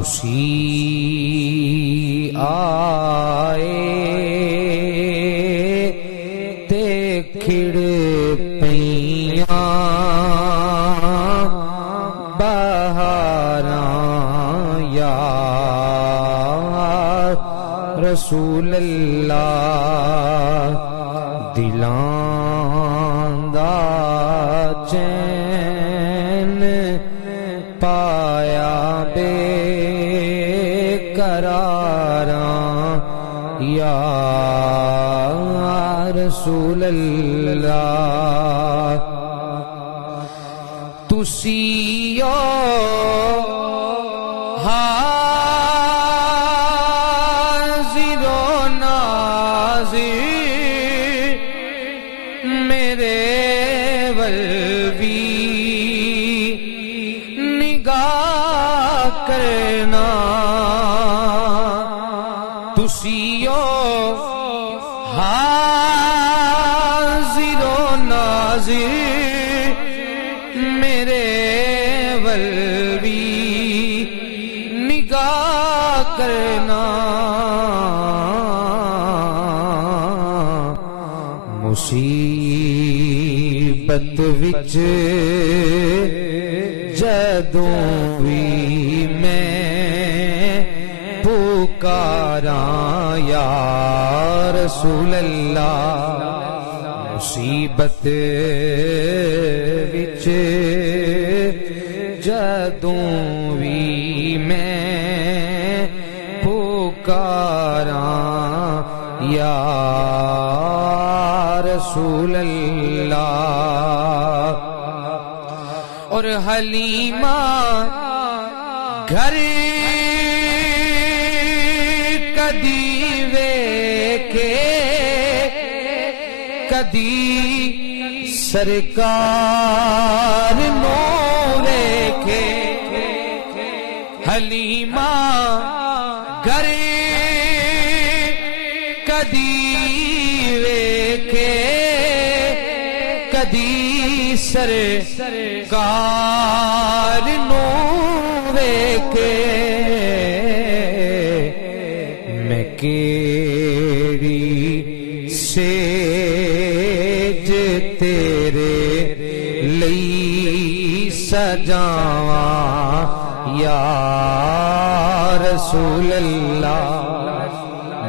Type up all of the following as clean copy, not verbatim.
تسی آئے تے کھڑ پیاں بہاراں یا رسول اللہ دلاں دا چین پایا بے قراراں یا رسول اللہ تسی حاضر و ناظر میرے ولوی نگاہ کرنا تسی حاضر و ناظر میرے ولوی نگاہ کرنا مصیبت وچ جدوں وی میں پکاراں یا رسول اللہ مصیبت وچ جدوں وی میں پکاراں یا رسول اللہ اور حلیمہ گھر کدی ویکھے کدی سرکار نو ویکھے حلیمہ گھر کدی ویکھے کدی سرکار نو ویکھے میں کیڑی سیج تیرے لئی سجاواں یا رسول اللہ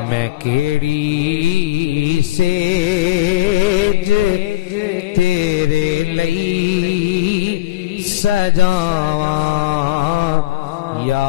میں کیڑی سیج تیرے لئی سجاواں یا